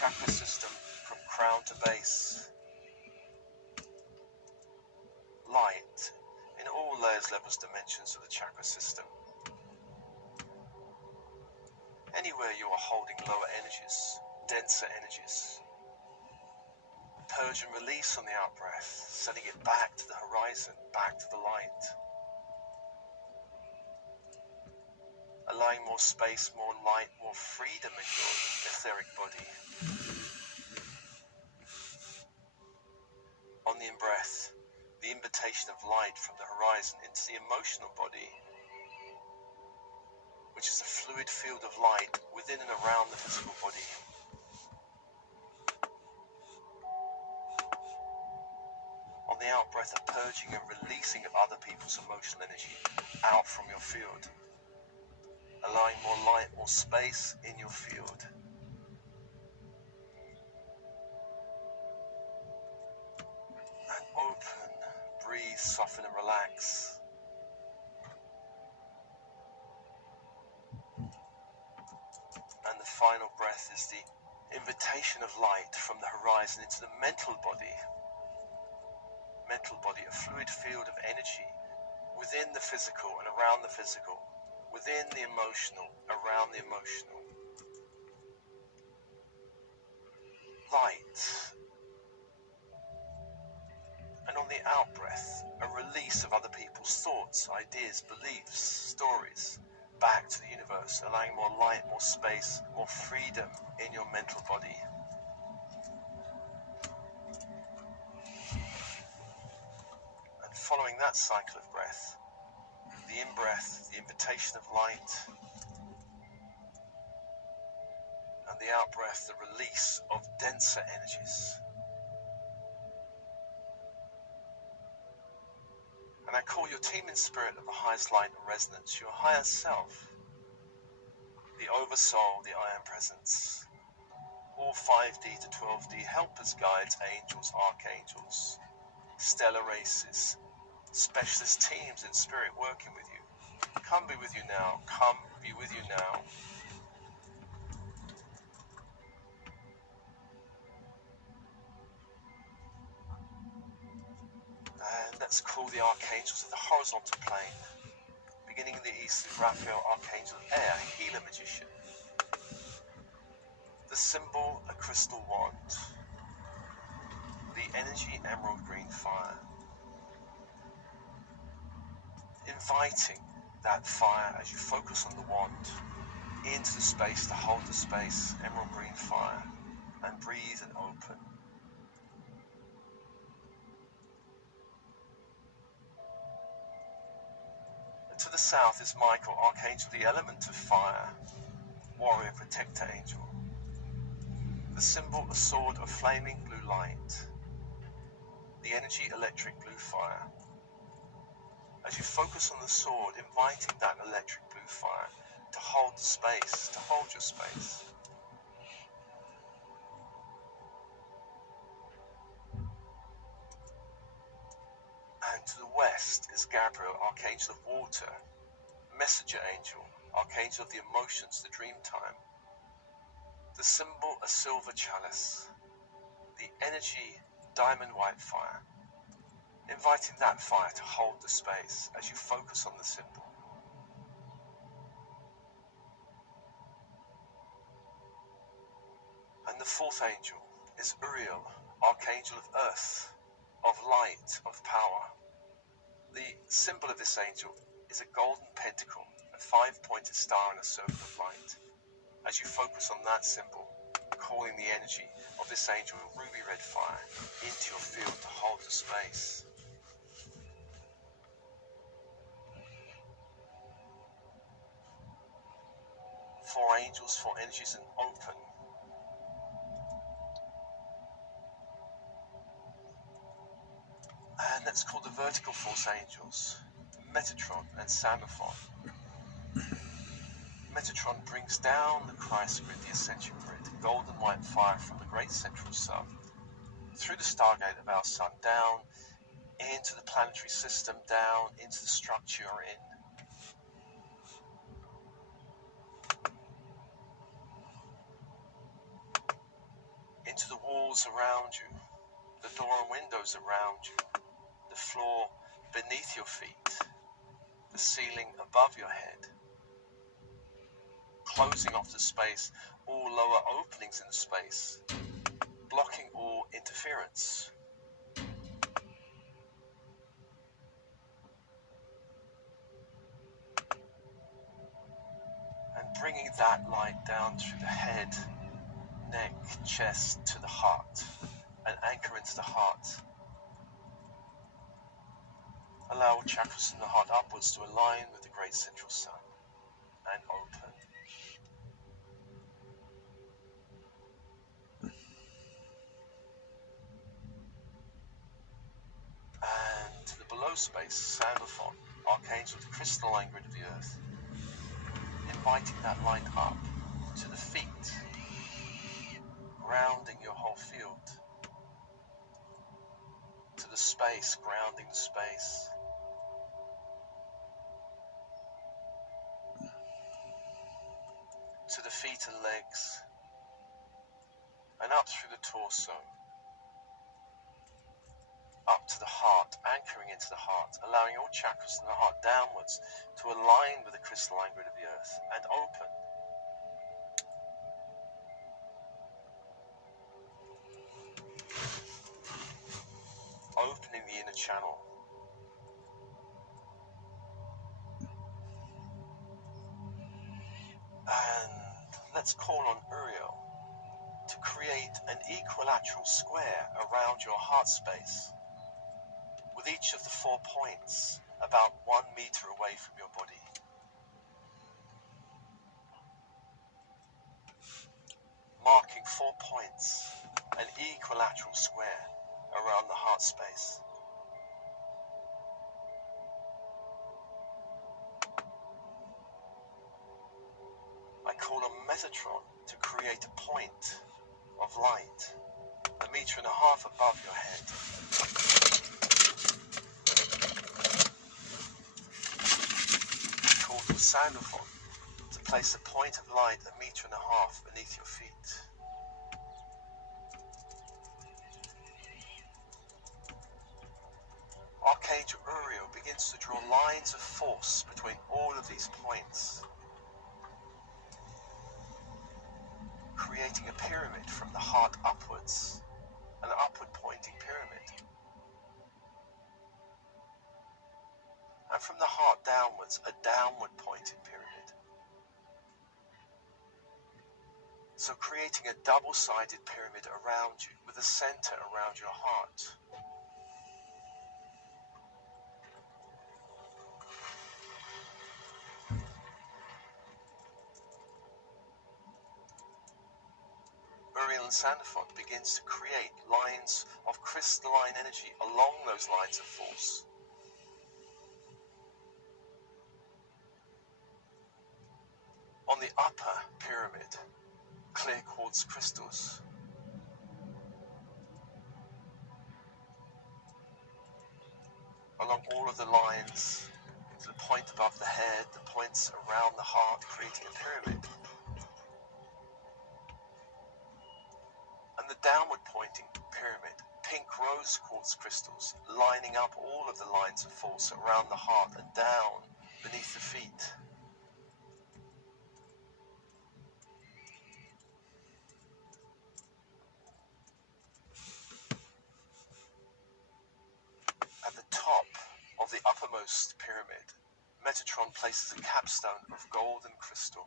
chakra system from crown to base. Light in all layers, levels, dimensions of the chakra system. Anywhere you are holding lower energies, denser energies, purge and release on the out-breath, sending it back to the horizon, back to the light. Allowing more space, more light, more freedom in your etheric body. On the in-breath, the invitation of light from the horizon into the emotional body, which is a fluid field of light within and around the physical body. On the out-breath, a purging and releasing of other people's emotional energy out from your field, allowing more light, more space in your field. And open, breathe, soften and relax. And the final breath is the invitation of light from the horizon into the mental body. Mental body, a fluid field of energy within the physical and around the physical, within the emotional, around the emotional. Light. And on the out-breath, a release of other people's thoughts, ideas, beliefs, stories, back to the universe, allowing more light, more space, more freedom in your mental body. And following that cycle of breath, the in-breath, the invitation of light, and the out-breath, the release of denser energies. And I call your team in spirit of the highest light and resonance, your higher self, the oversoul, the I am presence, all 5D to 12D helpers, guides, angels, archangels, stellar races, specialist teams in spirit working with you. Come be with you now. Come be with you now. And let's call the archangels of the horizontal plane. Beginning in the east, the Raphael, archangel of air, healer, magician. The symbol, a crystal wand. The energy, emerald green fire. Inviting that fire as you focus on the wand into the space, to hold the space, emerald green fire, and breathe and open. And to the south is Michael, archangel, the element of fire, warrior, protector angel. The symbol, a sword of flaming blue light. The energy, electric blue fire. As you focus on the sword, inviting that electric blue fire to hold the space, to hold your space. And to the west is Gabriel, archangel of water, messenger angel, archangel of the emotions, the dream time. The symbol, a silver chalice. The energy, diamond white fire. Inviting that fire to hold the space as you focus on the symbol. And the fourth angel is Uriel, archangel of earth, of light, of power. The symbol of this angel is a golden pentacle, a 5-pointed star in a circle of light. As you focus on that symbol, calling the energy of this angel with ruby red fire into your field to hold the space. Four angels, four energies, and open. And let's call the vertical force angels Metatron and Samaphon. Metatron brings down the Christ grid, the ascension grid, golden white fire from the great central sun, through the stargate of our sun, down into the planetary system, down into the structure you're in. into the walls around you, the door and windows around you, the floor beneath your feet, the ceiling above your head, closing off the space, all lower openings in the space, blocking all interference. And bringing that light down through the head, neck, chest to the heart, and anchor into the heart. Allow all chakras from the heart upwards to align with the great central sun and open. And to the below space, Sandalphon, Archangel, the crystalline grid of the earth, inviting that light up to the feet, grounding your whole field, to the space, grounding the space, to the feet and legs, and up through the torso, up to the heart, anchoring into the heart, allowing all chakras in the heart downwards to align with the crystalline grid of the earth and open. Opening the inner channel. And let's call on Uriel to create an equilateral square around your heart space, with each of the 4 points about 1 meter away from your body. Marking 4 points, an equilateral square around the heart space. I call on Metatron to create a point of light 1.5 meters above your head. Call for Sandalphon to place a point of light 1.5 meters beneath your feet. Archangel Uriel begins to draw lines of force between all of these points, creating a pyramid from the heart upwards, an upward pointing pyramid. And from the heart downwards, a downward pointing pyramid. So creating a double-sided pyramid around you, with a center around your heart. Uriel and Sandalphon begins to create lines of crystalline energy along those lines of force. On the upper pyramid, clear quartz crystals. Along all of the lines, to the point above the head, the points around the heart, creating a pyramid. And the downward pointing pyramid, pink rose quartz crystals, lining up all of the lines of force around the heart and down beneath the feet. At the top of the uppermost pyramid, Metatron places a capstone of golden crystal.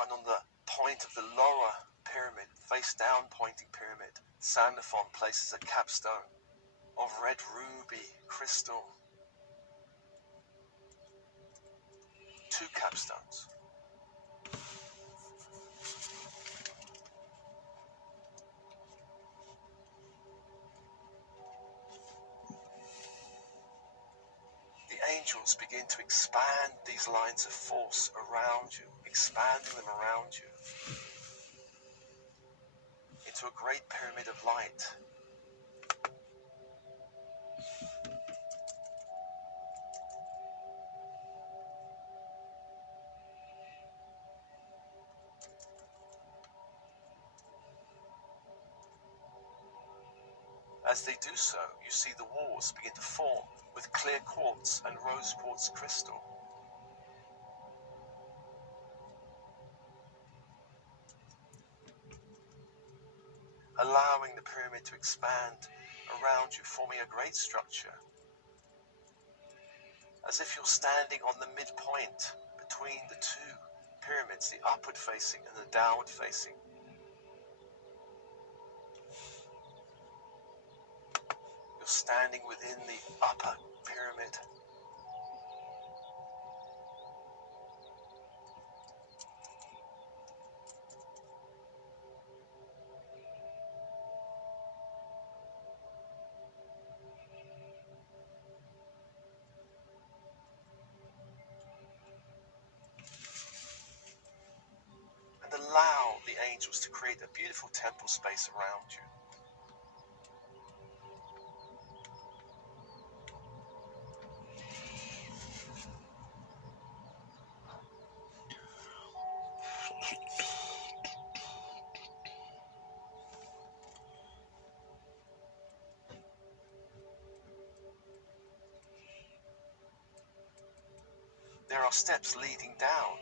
And on the point of the lower pyramid, face down pointing pyramid, Sandalphon places a capstone of red ruby crystal. 2 capstones. The angels begin to expand these lines of force around you, expanding them around you into a great pyramid of light. As they do so, you see the walls begin to form with clear quartz and rose quartz crystal. Allowing the pyramid to expand around you, forming a great structure, as if you're standing on the midpoint between the two pyramids, the upward facing and the downward facing. You're standing within the upper pyramid. And allow the angels to create a beautiful temple space around you. There are steps leading down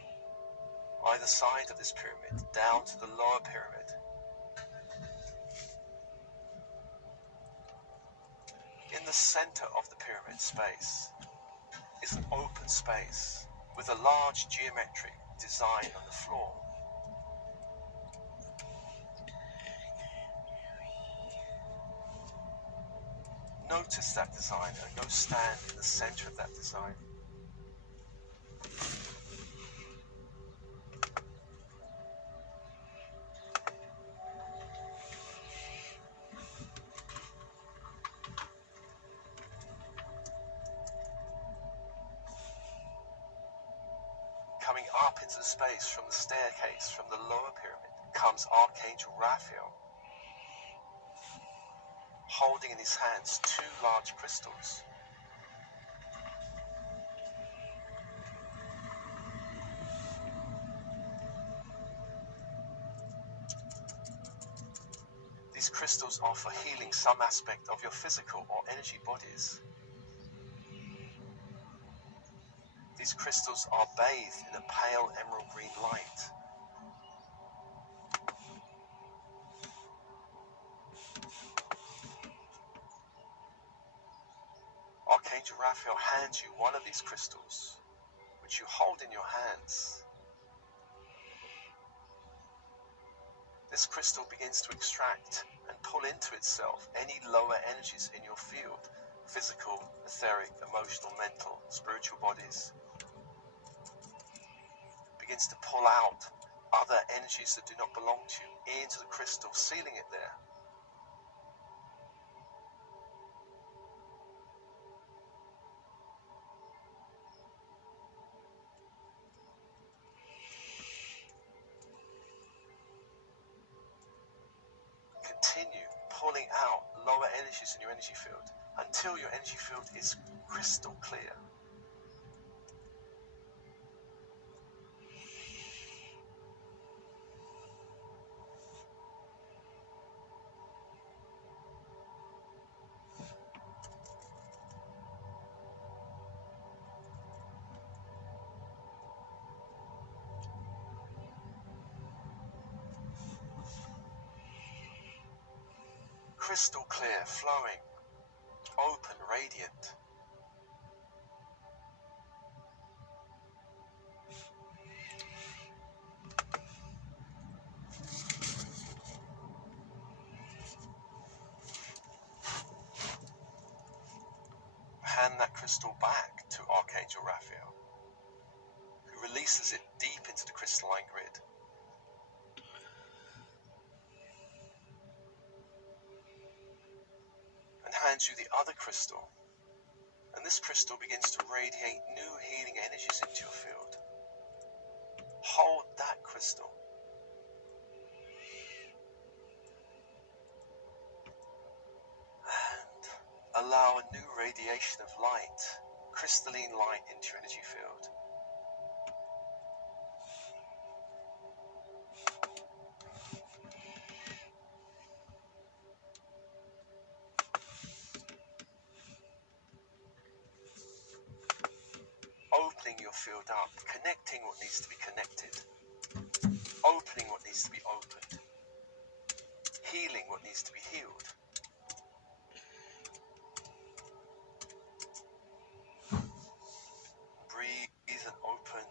either side of this pyramid, down to the lower pyramid. In the center of the pyramid space is an open space with a large geometric design on the floor. Notice that design and go stand in the center of that design. Coming up into the space from the staircase from the lower pyramid comes Archangel Raphael, holding in his hands two large crystals. These crystals are for healing some aspect of your physical or energy bodies. These crystals are bathed in a pale emerald green light. Archangel Raphael hands you one of these crystals, which you hold in your hands. This crystal begins to extract and pull into itself any lower energies in your field, physical, etheric, emotional, mental, spiritual bodies. Begins to pull out other energies that do not belong to you into the crystal, sealing it there. Continue pulling out lower energies in your energy field until your energy field is crystal clear. Crystal clear, flowing, open, radiant. Hand that crystal back to Archangel Raphael, who releases it deep into the crystalline grid. And hands you the other crystal. And this crystal begins to radiate new healing energies into your field. Hold that crystal. And allow a new radiation of light, crystalline light, into your energy field. filled up, connecting what needs to be connected, opening what needs to be opened, healing what needs to be healed. Breathe and open.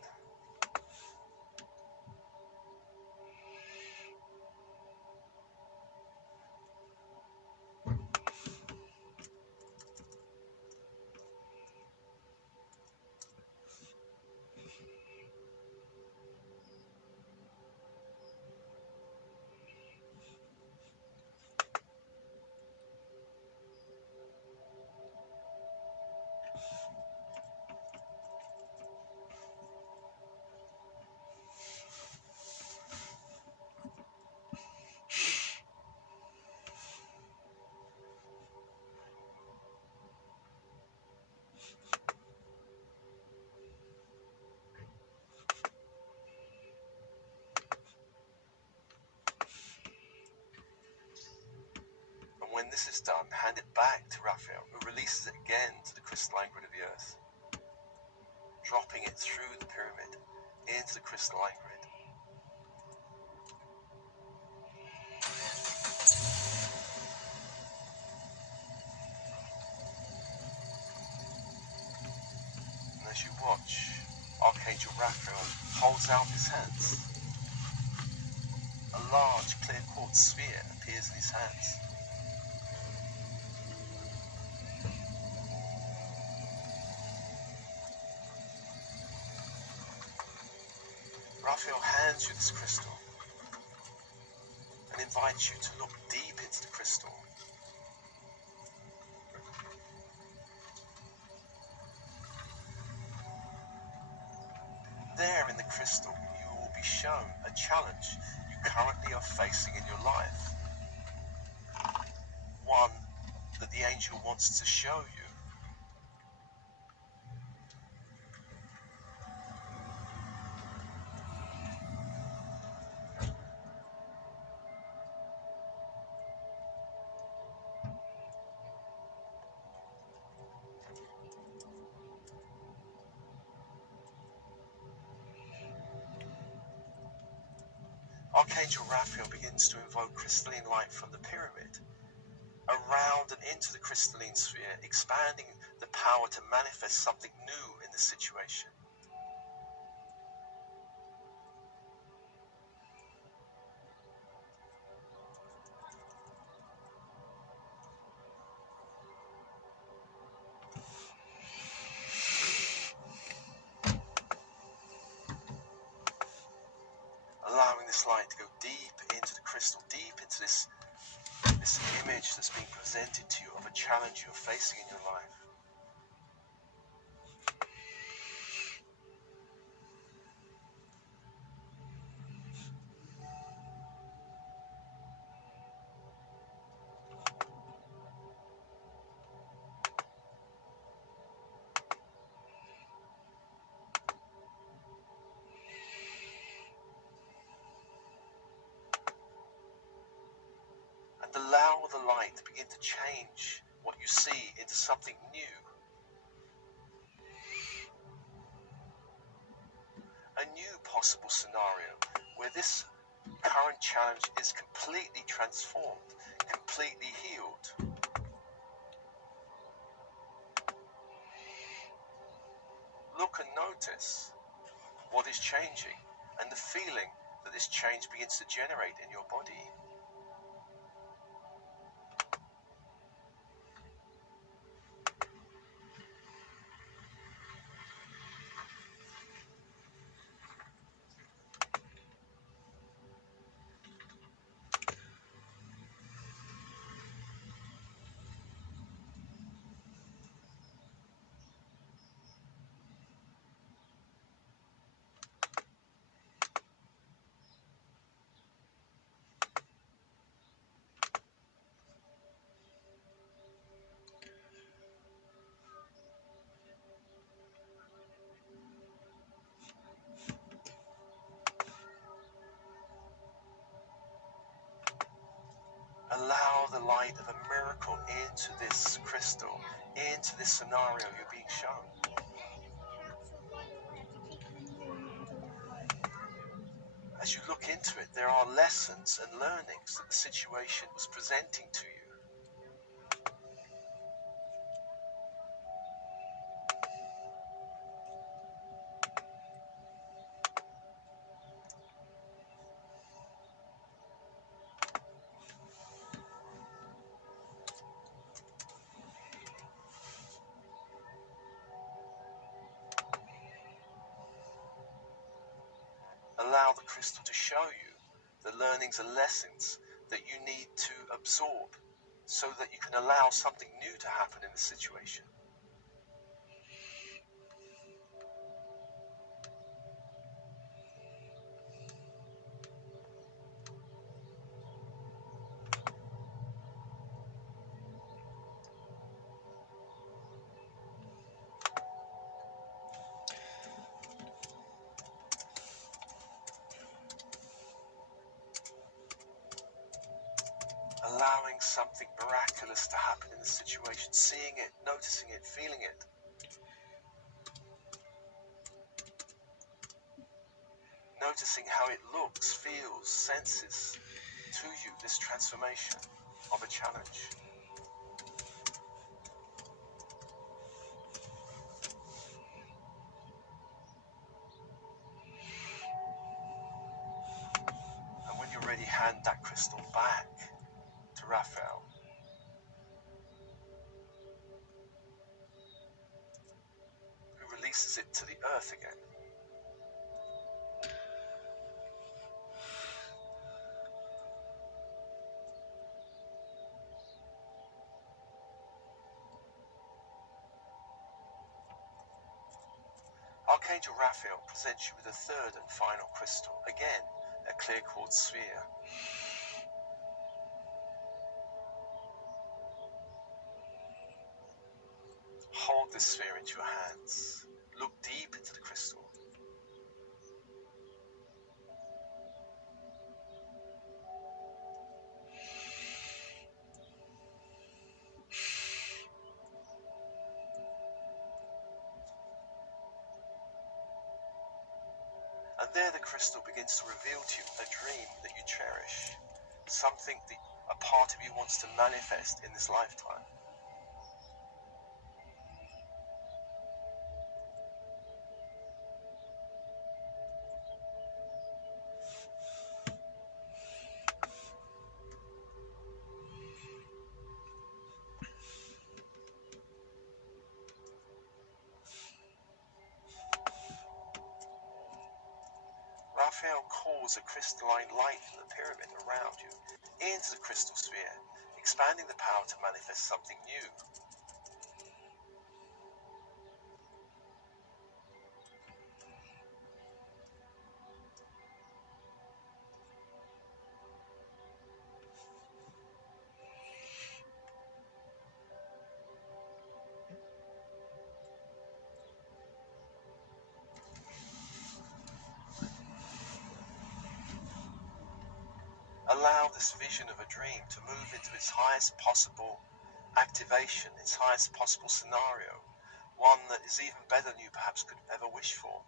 And when this is done, hand it back to Raphael, who releases it again to the crystalline grid of the earth, dropping it through the pyramid into the crystalline grid. And as you watch, Archangel Raphael holds out his hands. A large clear quartz sphere appears in his hands. Raphael hands you this crystal and invites you to look deep into the crystal. There in the crystal, you will be shown a challenge you currently are facing in your life. One that the angel wants to show you. Archangel Raphael begins to invoke crystalline light from the pyramid, around and into the crystalline sphere, expanding the power to manifest something new in the situation. Allowing this light to go deep into the crystal, deep into this image that's being presented to you of a challenge you're facing in your life. And allow the light to begin to change what you see into something new. A new possible scenario where this current challenge is completely transformed, completely healed. Look and notice what is changing and the feeling that this change begins to generate in your body. Allow the light of a miracle into this crystal, into this scenario you're being shown. As you look into it, there are lessons and learnings that the situation was presenting to you. Allow the crystal to show you the learnings and lessons that you need to absorb so that you can allow something new to happen in the situation. Allowing something miraculous to happen in the situation, seeing it, noticing it, feeling it. Noticing how it looks, feels, senses to you, this transformation of a challenge. And when you're ready, hand that crystal back to Raphael. Who releases it to the earth again. Archangel Raphael presents you with a third and final crystal, again a clear quartz sphere. Hold this sphere into your hands. Look deep into the crystal. And there the crystal begins to reveal to you a dream that you cherish, something that a part of you wants to manifest in this lifetime. Raphael calls a crystalline light from the pyramid around you into the crystal sphere, expanding the power to manifest something new. Allow this vision of a dream to move into its highest possible activation, its highest possible scenario, one that is even better than you perhaps could ever wish for.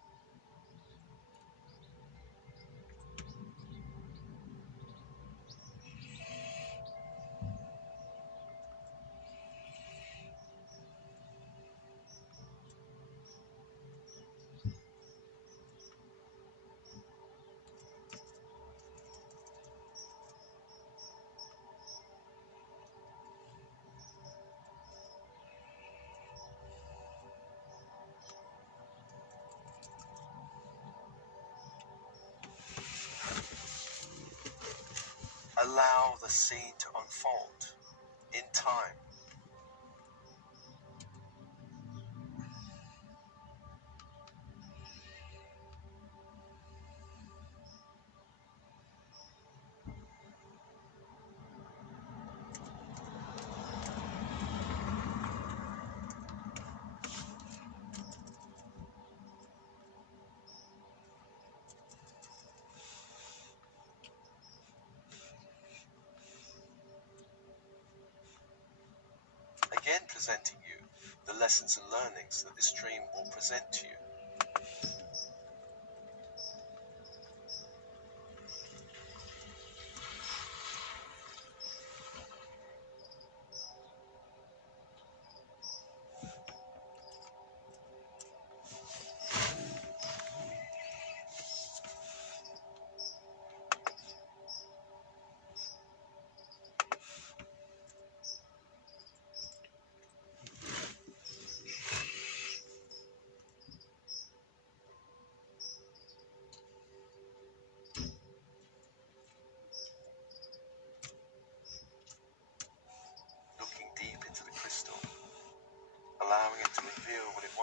Allow the scene to unfold in time. Again presenting you the lessons and learnings that this dream will present to you.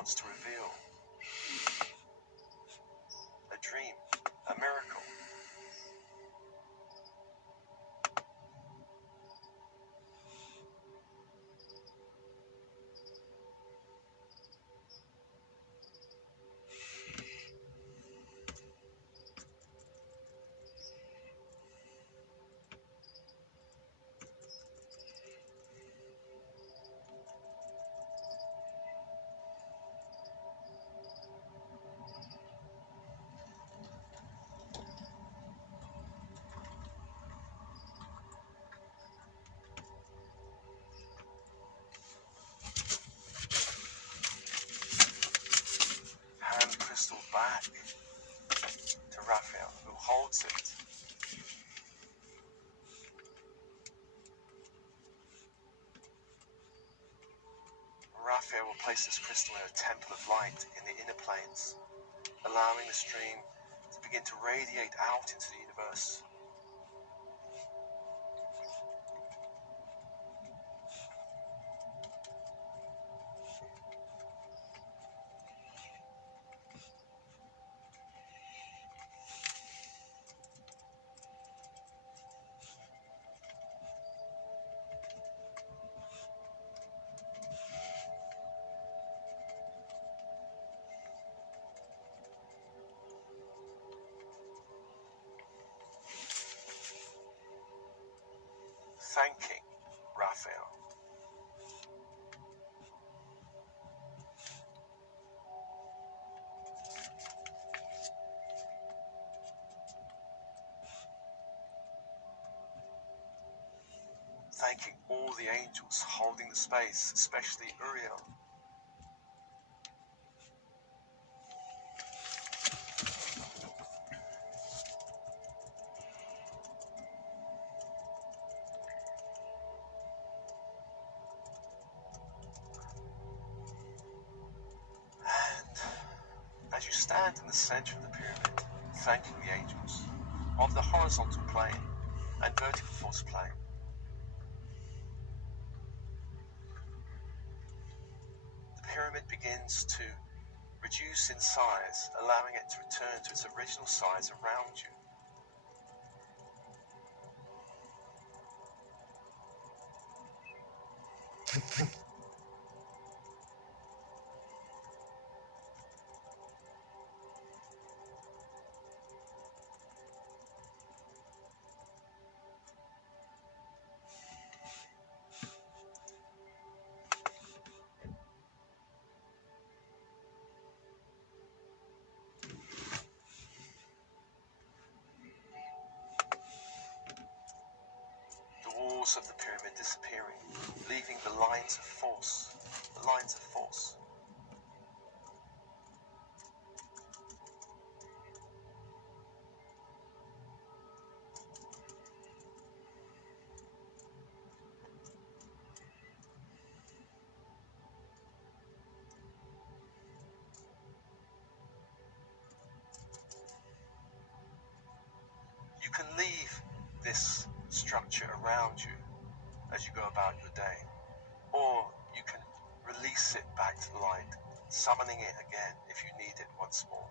wants to reveal. A dream, a miracle. Hand the crystal back to Raphael, who holds it. Raphael will place this crystal in a temple of light in the inner planes, allowing the stream to begin to radiate out into the universe. Thanking Raphael. Thanking all the angels holding the space, especially Uriel. And as you stand in the center of the pyramid, thanking the angels of the horizontal plane and vertical force plane, the pyramid begins to reduce in size, allowing it to return to its original size around you. Of the pyramid disappearing, leaving the lines of force. The lines of force. You can leave this structure around you as you go about your day, or you can release it back to the light, summoning it again if you need it once more.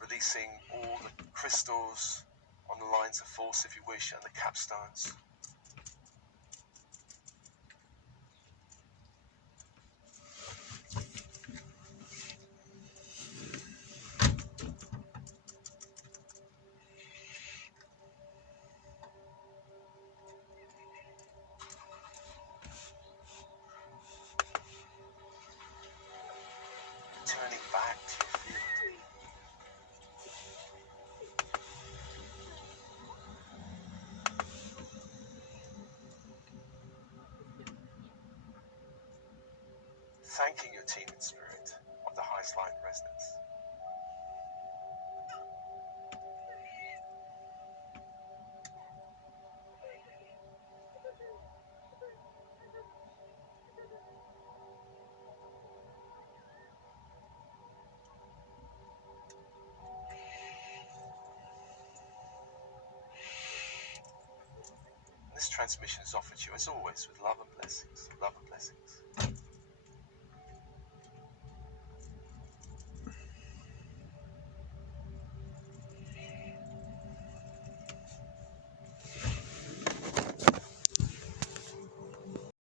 Releasing all the crystals on the lines of force if you wish, and the capstones. Turning back to your field. Thanking your team in spirit of the highest light resonance. This transmission is offered to you as always with love and blessings. Love and blessings.